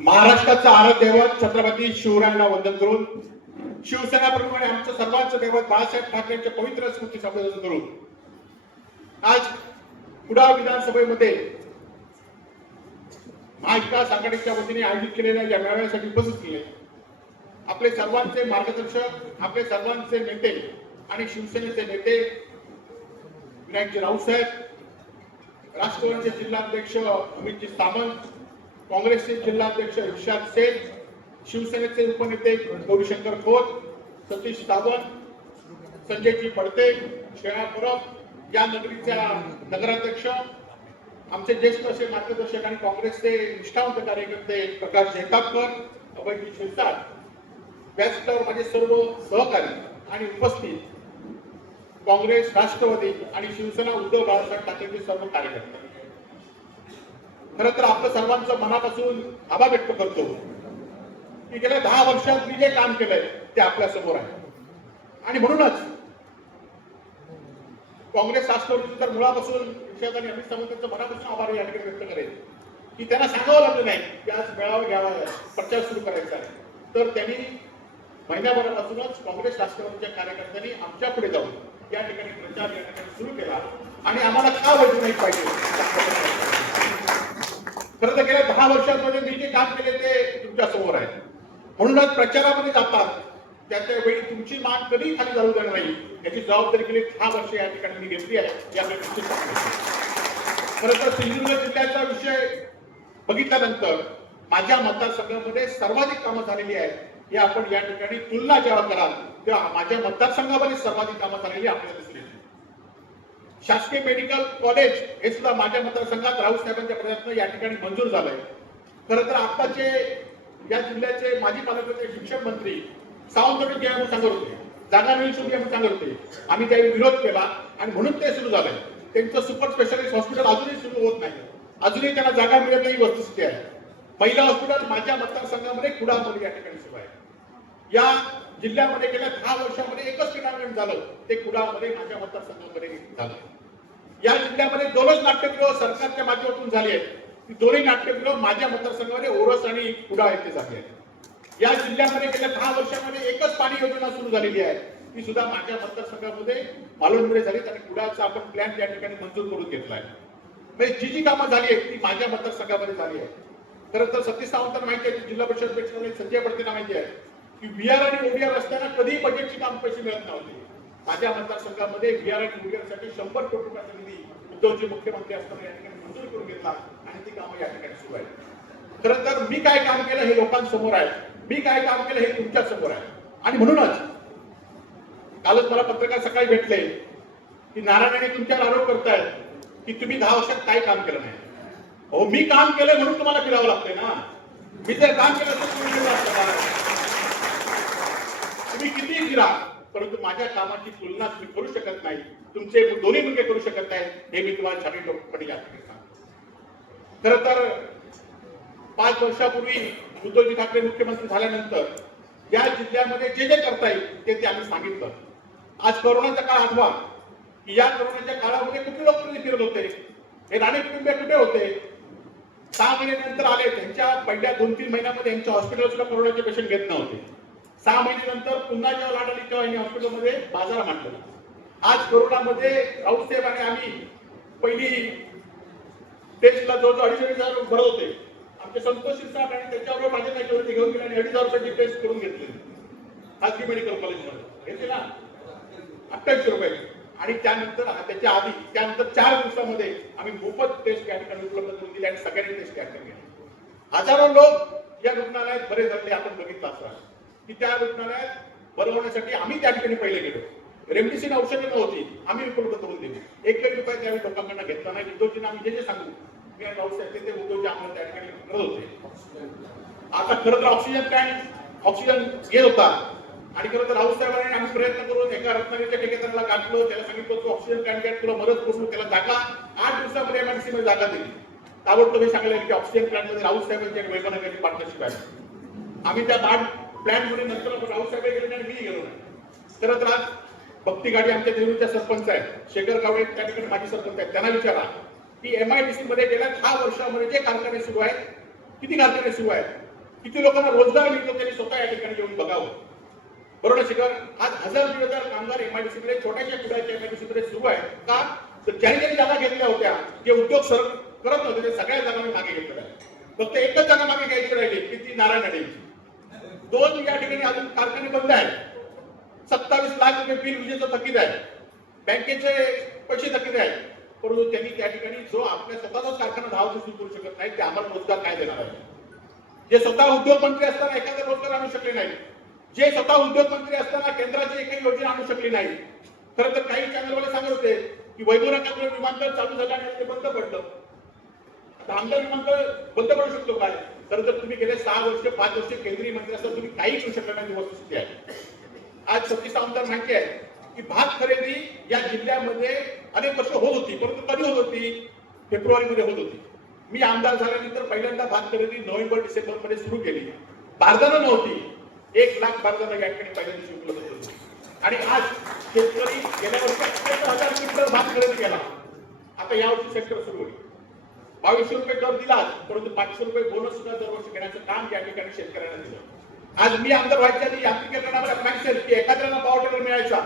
महाराष्ट्राचं आराध्य दैवत छत्रपती शिवरायांना वंदन करून शिवसेना प्रमुख आणि आमचं सर्वांचं दैवत बाळासाहेब ठाकरेंच्या पवित्र स्मृतीस अभिवादन करून आज कुडाळ विधानसभेमध्ये महाविकास आघाडीच्या वतीने आयोजित केलेल्या या मेळाव्यासाठी उपस्थित केले आपले सर्वांचे मार्गदर्शक, आपले सर्वांचे नेते आणि शिवसेनेचे नेते विनायकजी राऊसाहेब, राष्ट्रवादीचे जिल्हाध्यक्ष अमितजी सामंत, काँग्रेसचे जिल्हाध्यक्ष इर्शाद शेख, शिवसेनेचे उपनेते गौरीशंकर खोत, सतीश सावंत, संजयजी पडते, श्रेया परब, या नगरीच्या नगराध्यक्ष, आमचे ज्येष्ठ असे मार्गदर्शक आणि काँग्रेसचे निष्ठावंत कार्यकर्ते प्रकाश जैतापकर, अभयजी शिरसाट, व्यासपीठावर माझे सर्व सहकारी आणि उपस्थित काँग्रेस, राष्ट्रवादी आणि शिवसेना उद्धव बाळासाहेब ठाकरेंचे सर्व कार्यकर्ते, खरं तर आपलं सर्वांचं मनापासून आभार व्यक्त करतो की गेल्या 10 वर्षात मी जे काम केलंय ते आपल्या समोर आहे आणि म्हणूनच काँग्रेस, राष्ट्रवादी तर मुळापासून विषयात आणि अमित सावंतांचं मनापासून आभार या ठिकाणी व्यक्त करेल की त्यांना सांगावं लागलं नाही की आज मेळावा घ्यावा, प्रचार सुरू करायचा आहे, तर त्यांनी महिन्याभरापासूनच काँग्रेस, राष्ट्रवादीच्या कार्यकर्त्यांनी आमच्या पुढे जाऊन या ठिकाणी प्रचार या ठिकाणी सुरू केला आणि आम्हाला का वैध नाही पाहिजे. खरं तर गेल्या 10 वर्षांमध्ये मी जे काम केले ते तुमच्या समोर आहे. म्हणूनच प्रचारामध्ये जातात त्या वेळी तुमची मान कधी खाली जाऊ देणार नाही याची जबाबदारी गेली 10 वर्ष या ठिकाणी मी घेतली आहे. खरं तर सिंधुदुर्ग जिल्ह्याचा विषय बघितल्यानंतर माझ्या मतदारसंघामध्ये सर्वाधिक कामं झालेली आहेत. हे आपण या ठिकाणी तुलना जेव्हा कराल तेव्हा माझ्या मतदारसंघामध्ये सर्वाधिक कामं झालेली आपल्याला दिसली. शासकीय मेडिकल कॉलेज हे सुद्धा माझ्या मतदारसंघात राऊत साहेबांच्या प्रयत्न या ठिकाणी मंजूर झालंय. खरं तर आताचे या जिल्ह्याचे माजी पालकमंत्री, शिक्षण मंत्री सावंतवाडी जे आम्ही सांगत होते, जागा मिळू शकते आम्ही सांगत होते, आम्ही त्यावेळी विरोध केला आणि म्हणून ते सुरू झालंय. त्यांचं सुपर स्पेशालिस्ट हॉस्पिटल अजूनही सुरू होत नाही, अजूनही त्यांना जागा मिळत नाही वस्तुस्थिती आहे. महिला हॉस्पिटल माझ्या मतदारसंघामध्ये कुडाळमध्ये या ठिकाणी सुरू आहे. या जिल्ह्यामध्ये गेल्या 10 वर्षामध्ये एकच क्रीडांगण झालं ते कुडाळमध्ये माझ्या मतदारसंघामध्ये झालं. या जिल्ह्यामध्ये 2च नाट्यगृह सरकारच्या माध्यमातून झाली आहेत. ती दोन्ही नाट्यगृह माझ्या मतदारसंघामध्ये ओरस आणि कुडाळ येथे झाली आहेत. या जिल्ह्यामध्ये गेल्या 10 वर्षामध्ये एकच पाणी योजना सुरू झालेली आहे, ती सुद्धा माझ्या मतदारसंघामध्ये मालवणमध्ये झालीत आणि कुडाळचा आपण प्लॅन या ठिकाणी मंजूर करून घेतला आहे. म्हणजे जी कामं झाली आहेत ती माझ्या मतदारसंघामध्ये झाली आहे. खरं तर सतीश सावंतांना माहिती आहे, जिल्हा परिषद अध्यक्ष संजय पडतेंना माहिती आहे की व्हीआर आणि ओडीआर रस्त्यांना कधी बजेटची काम पैसे मिळत नव्हते. माझ्या मतदारसंघामध्ये व्हीआर आणि ओडीआर साठी 100 कोटी रुपयाचा निधी उद्धवजी मुख्यमंत्री असताना या ठिकाणी मंजूर करून घेतला आणि ती कामं या ठिकाणी सुरू आहेत. खरं तर मी काय काम केलं हे लोकांसमोर आहे, मी काय काम केलं हे तुमच्या समोर आहे. आणि म्हणूनच कालच मला पत्रकार सकाळी भेटले की नारायण तुमच्यावर आरोप करतायत की तुम्ही 10 वर्षात काय काम केलं नाही. हो, मी काम केलं म्हणून तुम्हाला फिरावं लागतंय ना. मी जर काम केलं तर तुम्ही किती फिरा, परंतु माझ्या कामाची तुलना तुम्ही करू शकत नाही, तुमचे दोन्ही मुलगे करू शकत नाही, हे मी तुम्हाला छातीपणी या ठिकाणी सांगतो. खरं तर 5 वर्षापूर्वी उद्धवजी ठाकरे मुख्यमंत्री झाल्यानंतर या जिल्ह्यामध्ये जे जे करता येईल ते आम्ही सांगितलं. आज कोरोनाचा काळ आठवा की या कोरोनाच्या काळामध्ये कुठे लोक फिरत होते, हे राणे कुटुंबे कुठे होते. 6 महिन्यानंतर आले, त्यांच्या पहिल्या 2-3 महिन्यामध्ये यांच्या हॉस्पिटल सुद्धा कोरोनाचे पेशंट घेत नव्हते. 6 महिन्यानंतर पुन्हा जेव्हा लाट आली तेव्हा यांनी हॉस्पिटलमध्ये बाजारा मांडला. आज कोरोनामध्ये राऊत साहेब आणि आम्ही पहिली टेस्टला जवळजवळ 2,500 भरत होते. आमचे संतोष शिरसाट आणि त्याच्याबरोबर माझे काही होते घेऊन गेले आणि 2,500 रुपयाची टेस्ट करून घेतली खाजगी मेडिकल कॉलेजमध्ये. घेतले ना 2800 रुपये. आणि त्यानंतर त्याच्या आधी त्यानंतर 4 दिवसामध्ये आम्ही मोफत टेस्ट या ठिकाणी उपलब्ध करून दिली आणि सगळ्यांनी टेस्ट या ठिकाणी केली. हजारो लोक या रुग्णालयात बरे झाले. आपण बघितलं असणार की त्या रुग्णालयात बरं होण्यासाठी आम्ही त्या ठिकाणी पहिले गेलो. रेमडेसिवीर औषधे नव्हती, आम्ही उपलब्ध करून दिली. 1 रुपया त्यावेळी लोकांकडून घेतला नाही. उद्धवजींना आम्ही जे सांगू मी राऊत साहेब ते उद्धवजी आम्हाला त्या ठिकाणी करत होते. आता खरं तर ऑक्सिजन घेत होता आणि खरं तर राऊत साहेबांनी आम्ही प्रयत्न करून एका रत्नागिरीच्या ठेकेदाराला गाठलो, त्याला सांगितलं तू ऑक्सिजन प्लॅन तुला मदत करू, त्याला जागा 8 दिवसामध्ये एमआयडीसी मध्ये जागा दिली. ताबडतोब हे सांगितलं की ऑक्सिजन प्लॅन मध्ये राऊत साहेबांची आणि वैभवनगरची पार्टनरशिप आहे. आम्ही त्या प्लॅन मध्ये नंतर राऊत साहेब गेले आणि मी गेलो नाही. खरं तर आज भक्ती गाडी आमच्या देऊळच्या सरपंच आहेत, शेखर गावडे त्या ठिकाणी माजी सरपंच आहेत, त्यांना विचारा की एमआयडीसी मध्ये गेल्या 10 वर्षामध्ये जे कारखाने सुरू आहेत, किती कारखाने सुरू आहेत, किती लोकांना रोजगार मिळतो त्यांनी स्वतः या ठिकाणी येऊन बघावं. बरोबर शिकार आज 1000-2000 कामगार एमआयडीसी कडे छोट्याशा कुडाच्या एमआयडीसी कडे सुरू आहे का? तर ज्यांनी जागा घेतल्या होत्या जे उद्योग करत नव्हते ते सगळ्या जागा मी मागे घेतलेल्या आहे. फक्त एकच जागा मागे घ्यायची राहिली की ती नारायण अडेंची. 2 या ठिकाणी अजून कारखाने बंद आहेत. 27 लाख रुपये बिल विजेचं थकीत आहे. बँकेचे पैसे थकीत आहेत. परंतु त्यांनी त्या ठिकाणी जो आपल्या स्वतःचाच कारखाना धावत सुरू करू शकत नाही ते आम्हाला रोजगार काय देणार आहे? जे स्वतः उद्योगमंत्री असताना एखादा रोजगार आणू शकले नाही, जे स्वतः उद्योगमंत्री असताना केंद्राची एकही योजना आणू शकली नाही. खरं तर काही चॅनलवाले सांगत होते की वैभवनगरमध्ये विमानतळ चालू झालं आणि ते बंद पडलं. आता आमदार विमानतळ बंद पडू शकतो काय? खरं तर तुम्ही गेले 6 वर्ष 5 वर्ष केंद्रीय मंत्री असताना तुम्ही काही करू शकत नाही. वस्तुस्थिती आहे. आज सतीश आमदार माहिती आहे की भात खरेदी या जिल्ह्यामध्ये अनेक वर्ष होत होती, परंतु कधी होत होती? फेब्रुवारीमध्ये होत होती. मी आमदार झाल्यानंतर पहिल्यांदा भात खरेदी नोव्हेंबर-डिसेंबर मध्ये सुरू केली. बारदाना नव्हती. 1 लाख बारदाना या ठिकाणी पहिल्या दिवशी उपलब्ध होती. आणि आज शेतकरी गेल्या वर्षी 70,000 क्विंटल भात खरेदी केला. आता यावर्षी सेक्टर सुरू होईल. 2200 रुपये दर दिला, परंतु 500 रुपये बोनस सुद्धा दरवर्षी घेण्याचं काम या ठिकाणी शेतकऱ्यांना दिलं. आज मी आमदार व्हायच्या आधी यांत्रिकीकरण आम्हाला मॅक्सेल की एखाद्याला पॉवर टिलर मिळायचा,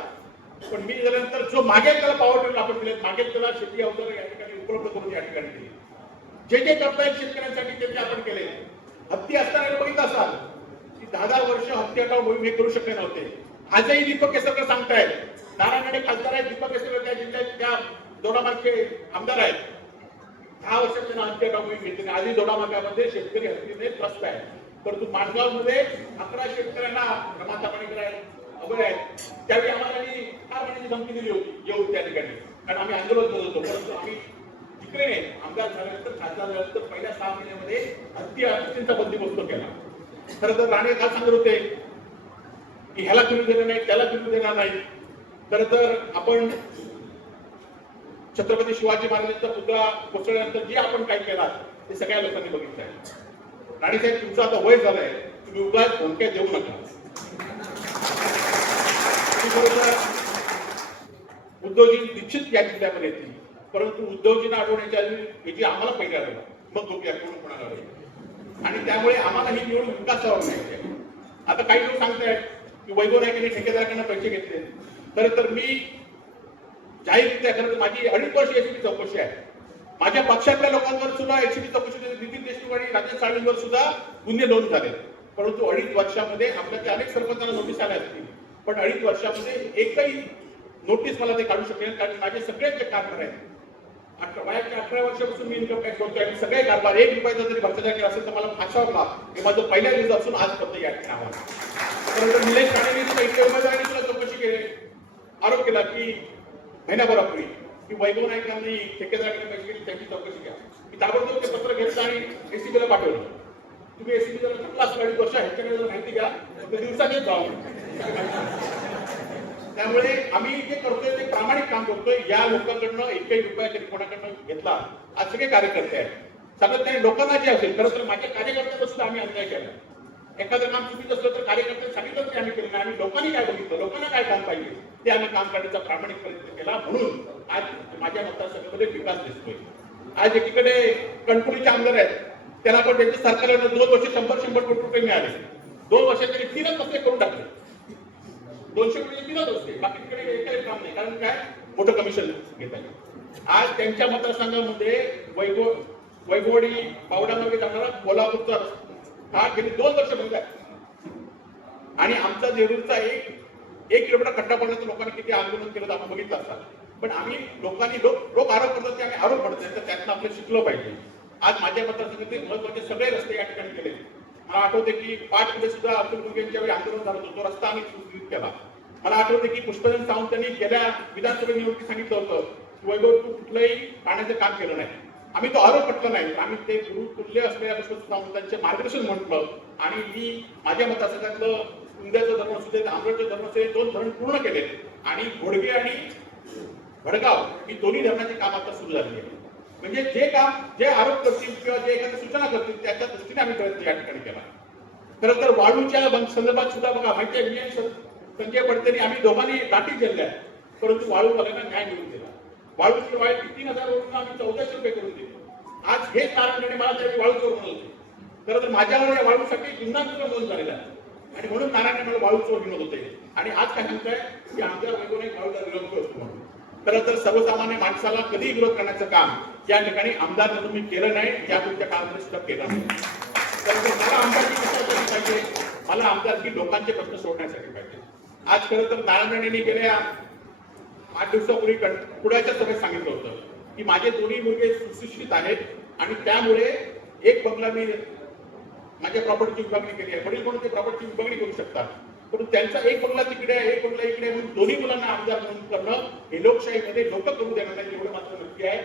पण मी झाल्यानंतर जो मागेल त्याला पॉवर टिलर आपण दिले, मागेल त्याला शेती अवजार या ठिकाणी उपलब्ध करून या ठिकाणी दिली. जे जे करता येईल शेतकऱ्यांसाठी ते आपण केले. हत्ती असताना बघितलं असाल की 10 वर्ष हत्ती हटाव मोहीम हे करू शकले नव्हते. आजही दीपक केसरकर सांगतायत, नारायणकडे खासदार आहेत दीपक केसरकर, त्या जिल्ह्यात त्या दोडामार्गचे आमदार आहेत. 10 वर्षात त्यांना हत्ती हटाव मोहीम घेतली. आजही दोडामार्गामध्ये शेतकरी हत्तीने त्रस्त आहे. परंतु माणगावमध्ये 11 शेतकऱ्यांना रमाता पाणी करायला अवघड आहे. त्यावेळी आम्हाला ठार पाण्याची धमकी दिली होती येऊन त्या ठिकाणी, कारण आम्ही आंदोलन करत होतो. परंतु आम्ही तिकडे आमदार झाल्यानंतर खासदार झाल्यानंतर पहिल्या 6 महिन्यामध्ये हत्तीचा बंदोबस्त केला. खरं तर राणे काय सांगत होते की ह्याला फिरू देणार नाही, त्याला फिरू देणार नाही. खरं तर आपण छत्रपती शिवाजी महाराजांचा पुतळा कोसळल्यानंतर जे आपण काय केला ते सगळ्या लोकांनी बघितलं आहे. राणे साहेब तुमचं आता वय झालंय, तुम्ही उगाच धमक्या देऊ नका. उद्धवजी निश्चित या जिल्ह्यामध्ये येतील, परंतु उद्धवजींना अडवण्याच्या आधी याची आम्हाला पहिल्या आलेला मग बघूया कोण कोणाला आढळेल. आणि त्यामुळे आम्हाला ही निवडणूक विकासावर नाही. आता काही लोक सांगतायत की वैभव नाईकांनी ठेकेदारांना पैसे घेतले. खरं तर मी जाहीररित्या खरं तर माझी 2.5 वर्ष एसीबी चौकशी आहे. माझ्या पक्षातल्या लोकांवर सुद्धा एसीबी चौकशी नितीन देशमुख आणि राजेश साळवींवर सुद्धा गुन्हे नोंद झाले. परंतु 2.5 वर्षामध्ये आपल्याला अनेक सरपंचांना नोटीस आल्या असतील, पण 2.5 वर्षामध्ये एकही नोटीस मला ते काढू शकले, कारण माझे सगळे जे कारभार आहेत 18 वर्षापासून मी इन्कम टॅक्स भरतोय आणि सगळे कारभार 1 रुपयाचा जरी भ्रष्टाचार केला असेल तर मला फासावला. हे माझं पहिल्या दिवसापासून आजपर्यंत या ठिकाणी आम्हाला. परंतु निलेश राणेंनी सुद्धा इतक्या उमेदवारांनी सुद्धा चौकशी केली, आरोप केला की महिनाभरापूर्वी की वैभव नाईकांनी ठेकेदाराकडे पैसे घेतले त्यांची चौकशी घ्या. मी ताबडतोब ते पत्र घेतलं आणि एसीबीला पाठवलं. तुम्ही एसीबीला क्लास 2.5 वर्ष ह्याच्याकडे माहिती घ्या, दिवसाने जाऊ. त्यामुळे आम्ही जे करतोय ते प्रामाणिक काम करतोय. या लोकांकडनं 1 रुपया तरी कोणाकडनं घेतला. आज सगळे कार्यकर्ते आहेत. सातत्याने लोकांना जे असेल, खरं तर माझ्या कार्यकर्त्यांना सुद्धा आम्ही अन्याय केला. एखादं काम चुकीचं असलं तर कार्यकर्त्यांनी सांगितलं की आम्ही केलं नाही. आम्ही लोकांनी काय बघितलं, लोकांना काय काम पाहिजे ते आम्ही काम करण्याचा प्रामाणिक प्रयत्न केला. म्हणून आज माझ्या मतदारसंघामध्ये विकास दिसतोय. आज एकीकडे कणकुलीचे आमदार आहेत, त्याला पण त्यांच्या सरकारला 2 वर्ष 100 कोटी रुपये मिळाले. 2 वर्षात त्यांनी 3च रस्ते करून टाकले. 200 कोटी 3च रस्ते, बाकी तिकडे एकही काम नाही. कारण काय, मोठं कमिशन घेतात. आज त्यांच्या मतदारसंघामध्ये वैभववाडी पावडामार्गे जाणारा कोल्हापूरचा रस्ता हा गेली 2 वर्ष बंद आहे. आणि आमचा जेरूरचा 1 किलोमीटर खड्डा पडण्याचं लोकांनी किती आंदोलन केलं आपण बघितलं असतात. पण आम्ही लोक आरोप करतात की आम्ही आरोप करतो, तर त्यातनं आपलं शिकलं पाहिजे. आज माझ्या मतदारसंघातील महत्वाचे सगळे रस्ते या ठिकाणी केले. मला आठवते की 5 मध्ये सुद्धा अब्दुल गुरगेंच्या वेळी आंदोलन झालं होतं, तो रस्ता आम्ही सुरळीत केला. मला आठवते की पुष्पचंद सावंत यांनी गेल्या विधानसभा निवडणुकीत सांगितलं होतं की वैभव तू कुठलंही पाण्याचं काम केलं नाही. आम्ही तो आरोप पटला नाही, आम्ही ते गुरु तुल्य असलेल्या पुष्पचंद सावंतांचे मार्गदर्शन म्हटलं. आणि मी माझ्या मतदारसंघातलं उंद्याचं धरण असू दे, आंबरचं धरण असू दे, 2 धरण पूर्ण केले. आणि घोडगे आणि भडगाव ही दोन्ही धरणाची काम आता सुरू झाली आहे. म्हणजे जे आरोप करतील किंवा जे एखाद्या सूचना करतील त्याच्या दृष्टीने आम्ही प्रयत्न या ठिकाणी केला. खरं तर वाळूच्या संदर्भात सुद्धा बघा, माहिती आहे, मी संजय पडतेनी आम्ही दोघांनी दाटी झेलल्या, परंतु वाळू वाल्यांना न्याय मिळून दिला. वाळूची वाळू 3,000 वरून आम्ही 1400 रुपये करून दिले. आज हेच नारायण मला त्यावेळी वाळू चोरून होते. खरं तर माझ्यावर या वाळूसाठी गुन्हा नोंद झालेला आहे आणि म्हणून नारायण मला वाळू चोर विनोद होते आणि आज काय सांगताय की आमच्या वैभव नाही वाळूचा विरोध करतो म्हणून. खरं तर सर्वसामान्य माणसाला कधी विरोध करण्याचं काम या ठिकाणी आमदार म्हणून मी केलं नाही, या तुमच्या काळामध्ये सुद्धा केलं नाही. तर मला आमदारकी कशासाठी पाहिजे, मला आमदारकी लोकांचे प्रश्न सोडण्यासाठी पाहिजे. आज खरं तर नारायण यांनी गेल्या 8 दिवसापूर्वी पुण्याच्या सभेत सांगितलं होतं की माझे दोन्ही मुलगे सुशिक्षित आहेत आणि त्यामुळे एक बंगला मी माझ्या प्रॉपर्टीची विभागणी केली आहे. वडील म्हणून ते प्रॉपर्टीची विभागणी करू शकतात, परंतु त्यांचा एक बंगला तिकडे आहे, एक बंगला इकडे, म्हणून दोन्ही मुलांना आमदार म्हणून करणं हे लोकशाहीमध्ये लोक करू देणार नाही एवढं मात्र नक्की आहे.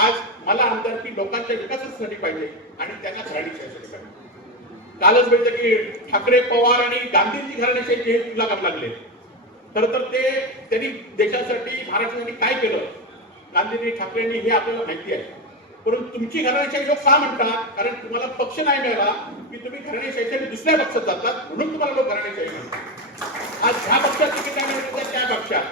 आज मला आमदारकी लोकांच्या विकासासाठी पाहिजे आणि त्यांना घराणेशाहीसाठी पाहिजे. कालच बघितलं की ठाकरे पवार आणि गांधींची घराणेशाही तुला काम लागले. खरं तर ते त्यांनी देशासाठी महाराष्ट्रासाठी काय केलं गांधींनी ठाकरेंनी हे आपल्याला माहिती आहे. परंतु तुमची घराणेशाही लोक का म्हणतात, कारण तुम्हाला पक्ष नाही मिळाला की तुम्ही घराणेशाहीसाठी दुसऱ्या पक्षात जातात म्हणून तुम्हाला लोक घराणेशाही म्हणतात. आज ह्या पक्षात तिकीट नाही मिळतं त्या पक्षात,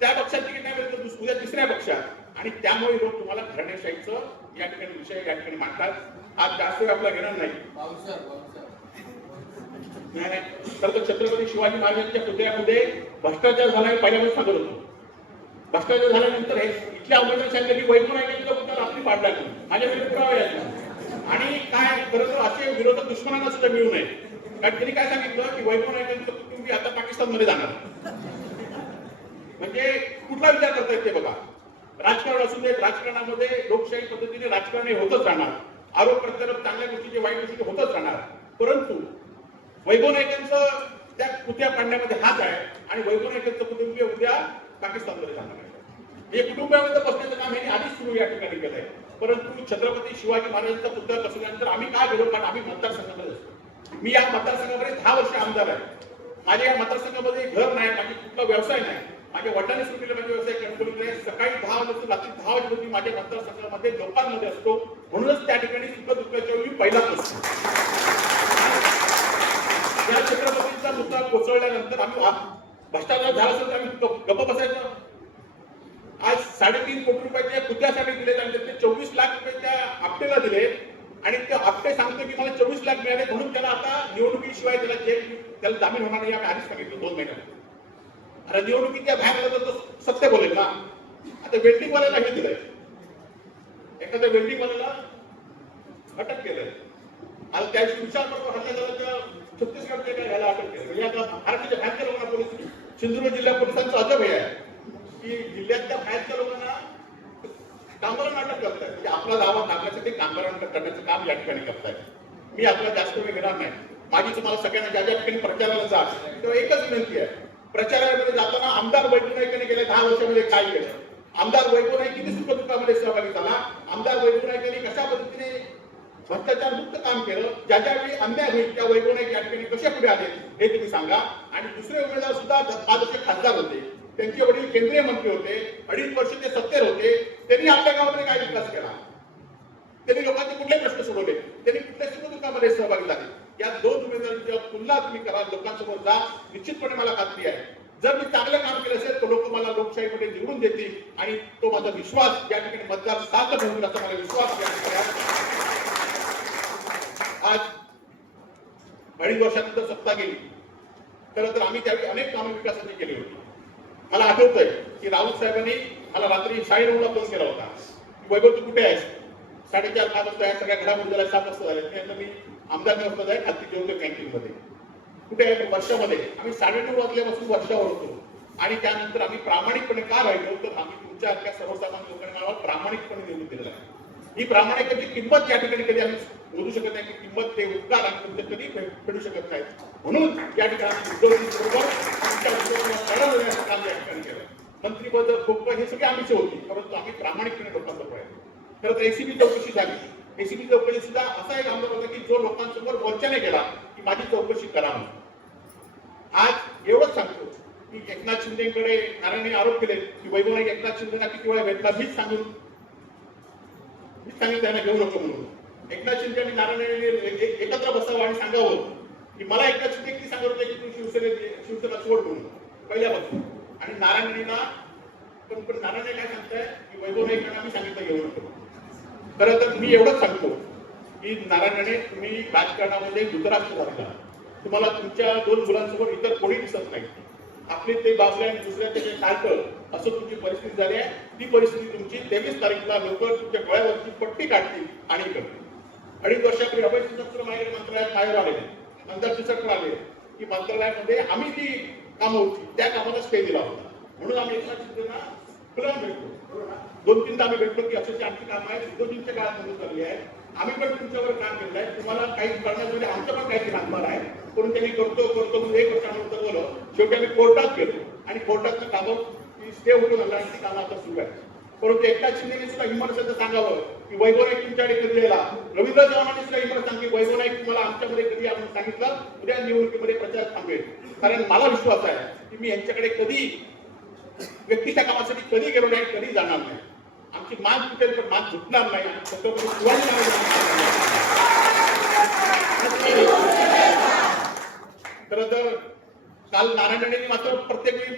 त्या पक्षात तिकीट नाही मिळतं उद्या तिसऱ्या पक्षात आणि त्यामुळे लोक तुम्हाला घराणेशाहीचं या ठिकाणी विषय या ठिकाणी मांडतात. आज जास्त वेळ आपला घेणार नाही. तर छत्रपती शिवाजी महाराजांच्या पुतळ्यामध्ये भ्रष्टाचार झाला हे पहिल्यापासून सांगत होतो. भ्रष्टाचार झाल्यानंतर हे इथल्या उमेदवार सांगितलं की वैभव नाईकांचा पुतळा आपली पाडला माझ्याकडे पुरावे आहेत आणि काय खरं तर असे विरोधक दुश्मनांना सुद्धा मिळू नये. कारण त्यांनी काय सांगितलं की वैभव नाईकांचं कुटुंबी आता पाकिस्तानमध्ये जाणार. म्हणजे कुठला विचार करतायत ते बघा. राजकारण असून देत, राजकारणामध्ये लोकशाही पद्धतीने राजकारण हे होतच राहणार, आरोप प्रत्यारोप चांगल्या गोष्टीचे वाईट गोष्टी होतच राहणार. परंतु वैभव नाईकांचं त्या पुतळ्या पाडण्यामध्ये हात आहे आणि वैभव नाईकांचं कुटुंबीय उद्या पाकिस्तानमध्ये जाणार आहे. हे कुटुंबामध्ये बसण्याचं काम यांनी आधीच सुरू या ठिकाणी केलंय. परंतु छत्रपती शिवाजी महाराजांचा पुतळा बसवल्यानंतर आम्ही काय गेलो, कारण आम्ही मतदारसंघामध्ये असतो. मी या मतदारसंघामध्ये 10 वर्ष आमदार आहे. माझ्या या मतदारसंघामध्ये घर नाही, माझी कुठला व्यवसाय नाही. माझ्या वडिलांनी सुरू केलेला माझा व्यवसाय कणकवलीत आहे. सकाळी 10 वाजता रात्री 10 वाजेपर्यंत माझ्या मतदारसंघामध्ये लोकांमध्ये असतो. म्हणूनच त्या ठिकाणी सुख दुःखाच्या वेळी पहिलाच असतो. या छत्रपतींचा मुद्दा कोसळल्यानंतर आम्ही भ्रष्टाचार झाला असेल तर आम्ही गप्प बसायचं. आज 3.5 कोटी रुपयाच्या पुतळ्यासाठी दिलेत आणि त्यातले 24 लाख रुपये त्या आपटेला दिलेत आणि ते आपटे सांगतो की मला 24 लाख मिळाले म्हणून त्याला आता निवडणुकीशिवाय त्याला जामीन होणार नाही. आम्ही आधीच सांगितलं 2 महिन्यात. अरे निवडणुकीच्या बाहेर गेला तर सत्य बोलेल ना. आता वेल्डिंगवाल्याला हे दिलंय, एखाद्या वेल्डिंगवाल्याला अटक केलंय. आता त्याची विचारबरोबर हल्ला झाला तर छत्तीसगडच्या ह्याला अटक केलं. म्हणजे आता महाराष्ट्राच्या बाहेरच्या लोकांना पोलीस, सिंधुदुर्ग जिल्हा पोलिसांचं अजब हे आहे की जिल्ह्यातल्या बाहेरच्या लोकांना कामगारांना अटक करतायत. म्हणजे आपला दावा दाखल्यासाठी कामगारांना करण्याचं काम या ठिकाणी करतायत. मी आपला जास्त वेळ घेणार नाही. माझी तुम्हाला सगळ्यांना ज्या ज्या ठिकाणी प्रचाराला जा तेव्हा एकच विनंती आहे, प्रचारामध्ये जाताना आमदार वैभव नाईकांनी गेल्या 10 वर्षामध्ये काय केलं, आमदार वैभव नाईक किती सुखदुःखामध्ये सहभागी झाला, आमदार वैभव नाईकांनी कशा पद्धतीने भ्रष्टाचार मुक्त काम केलं, ज्या ज्यावेळी अन्याय होईल त्या वैभव नाईक या ठिकाणी कसे पुढे आले हे तुम्ही सांगा. आणि दुसरे उमेदवार सुद्धा 5 वर्ष खासदार होते, त्यांचे वडील केंद्रीय मंत्री होते, 2.5 वर्ष ते सत्तेवर होते. त्यांनी आपल्या गावामध्ये काय विकास केला, त्यांनी लोकांचे कुठले प्रश्न सोडवले, त्यांनी कुठल्या सुखदुःखामध्ये सहभागी झाले. या 2 उमेदवारांची तुलना तुम्ही करा, लोकांसमोर जा. निश्चितपणे मला खात्री आहे जर मी चांगलं काम केलं असेल तर लोक मला लोकशाहीमध्ये निवडून देतील आणि तो माझा विश्वास या ठिकाणी मतदार सार्थ ठरवून असा मला विश्वास या ठिकाणी. आज 2.5 वर्षानंतर सत्ता गेली. खरं तर आम्ही त्यावेळी अनेक कामं विकासाची केली होती. मला आठवतंय की राऊत साहेबांनी मला रात्री 9:30ला फोन केला होता, वैभव तू कुठे आहेस? 4:30-5 वाजता या सगळ्या घडामोडी झाल्या, 7 वाजता झाल्या. मी आमदार व्यवस्था आहे खालती जेवतो कॅन्टीनमध्ये. कुठे आहे? वर्षामध्ये. आम्ही 9:30 वाजल्यापासून वर्षावर होतो आणि त्यानंतर आम्ही प्रामाणिकपणे का राहिलो तर आम्ही तुमच्या सर्वसामान्य लोकांना प्रामाणिकपणे निवडून दिलेला आहे. ही प्रामाणिकतेची किंमत या ठिकाणी कधी आम्ही बोलू शकत नाही की किंमत ते उपकार आम्ही तुमच्या कधी फेडू शकत नाही. म्हणून या ठिकाणी काम या ठिकाणी केलं. मंत्रीपद खूप हे सगळे आम्हीचे होती, परंतु आम्ही प्रामाणिकपणे लोकांचा प्रयत्न. खरं तर एसीबी चौकशी झाली. एसीबी चौकशी सुद्धा असा एक आमदार होता की जो लोकांसमोर मोर्चाने गेला की माझी चौकशी करा. आज एवढंच सांगतो की एकनाथ शिंदेकडे नारायणने आरोप केले की वैभव नाईक एकनाथ शिंदेना किती वेळा भेटला, मीच सांगितलं त्यांना घेऊ नको म्हणून. एकनाथ शिंदे आणि नारायण एकत्र बसावं आणि सांगावं की मला एकनाथ शिंदे किती सांगत होते की तू शिवसेना सोड म्हणून पहिल्यापासून. आणि नारायणला पण नारायण काय सांगताय की वैभव नाईकांना आम्ही सांगितलं घेऊ नको. खरं तर मी एवढंच सांगतो की नारायणने तुम्ही राजकारणामध्ये गुजरात झाला, तुम्हाला तुमच्या 2 मुलांसमोर इतर कोणी दिसत नाही, आपले ते बाबले आणि दुसऱ्याचे ते चालतं असं तुमची परिस्थिती झाली आहे. ती परिस्थिती तुमची 23 तारीखला लोक तुमच्या डोळ्यावरची पट्टी काढतील आणि करतील. 2.5 वर्षापूर्वी अभय सिंह मंत्रालयात बाहेर आले, नंतर चिसटकर आले की मंत्रालयामध्ये आम्ही जी कामं होती त्या कामाला स्टे दिला होता, म्हणून आम्ही एकनाथ शिंदेना खुला भेटलो. 2-3दा आम्ही भेटलो की अशी आमची कामं आहेत, उद्योजींच्या काळात मंजूर झाली आहे, आम्ही पण तुमच्यावर काम केलं आहे, तुम्हाला काही करण्यासाठी आमचं पण काही हातभार आहे, पण त्यांनी करतो म्हणून 1 वर्षानंतर बोललो. शेवटी आम्ही कोर्टात गेलो आणि कोर्टातलं कामं स्टे उठून आणलं आणि ती कामं आता सुरू आहे. परंतु एकनाथ शिंदेने सुद्धा हिंमत सांगावं की वैभव नाईक तुमच्याकडे कधी यायला, रवींद्र चव्हाणांनी सुद्धा हिंमत सांगितली वैभव नाईक तुम्हाला आमच्यामध्ये कधी आपण सांगितलं उद्या निवडणुकीमध्ये प्रचार थांबेल. कारण मला विश्वास आहे की मी यांच्याकडे कधी व्यक्तीच्या कामासाठी कधी गेलो नाही, कधी जाणार नाही. आमची मान तुटेल पण मान झुकणार नाही आणि छत्रपती खरं तर काल नारायण मात्र प्रत्येक वेळी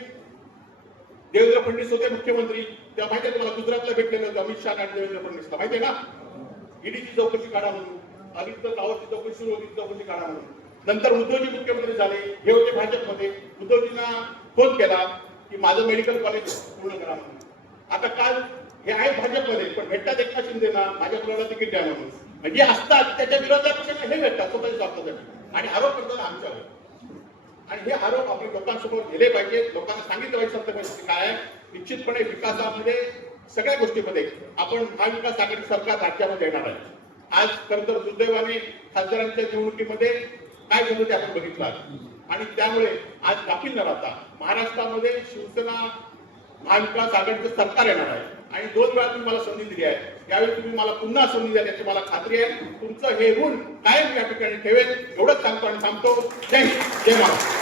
देवेंद्र फडणवीस होते मुख्यमंत्री तेव्हा माहिती आहे तुम्हाला, गुजरातला भेटलेलं होतं अमित शहा आणि देवेंद्र फडणवीसला, माहिती आहे ना. ईडीची चौकशी काढा म्हणून, अजित पवारची चौकशी सुरू होती, चौकशी काढा म्हणून. नंतर उद्धवजी मुख्यमंत्री झाले, हे होते भाजपमध्ये, उद्धवजींना फोन केला की माझं मेडिकल कॉलेज पूर्ण करा म्हणून. आता काल हे आहे भाजपमध्ये पण भेटतात एकनाथ शिंदेना माझ्या मुलाला तिकीट द्या म्हणून, म्हणजे असतात त्याच्या विरोधात हे भेटतात स्वतःच्या स्वार्थासाठी आणि आरोप करतात आमच्यावर. आणि हे आरोप आपण लोकांसमोर गेले पाहिजे, लोकांना सांगितलं पाहिजे सत्य परिस्थिती काय आहे. निश्चितपणे विकासामध्ये सगळ्या गोष्टीमध्ये आपण महाविकास आघाडी सरकार राज्यामध्ये येणार आहे. आज खरं तर दुर्दैवाने खासदारांच्या निवडणुकीमध्ये काय झालं ते आपण बघितलं आणि त्यामुळे आज गाफील न राहता महाराष्ट्रामध्ये शिवसेना महाविकास आघाडीचं सरकार येणार आहे आणि 2 वेळा तुम्ही मला संधी दिली आहे, यावेळी तुम्ही मला पुन्हा संधी द्याल याची मला खात्री आहे. तुमचं हे ऋण कायम या ठिकाणी ठेवेल एवढंच सांगतो आणि थांबतो. जय हिंद, जय महाराष्ट्र.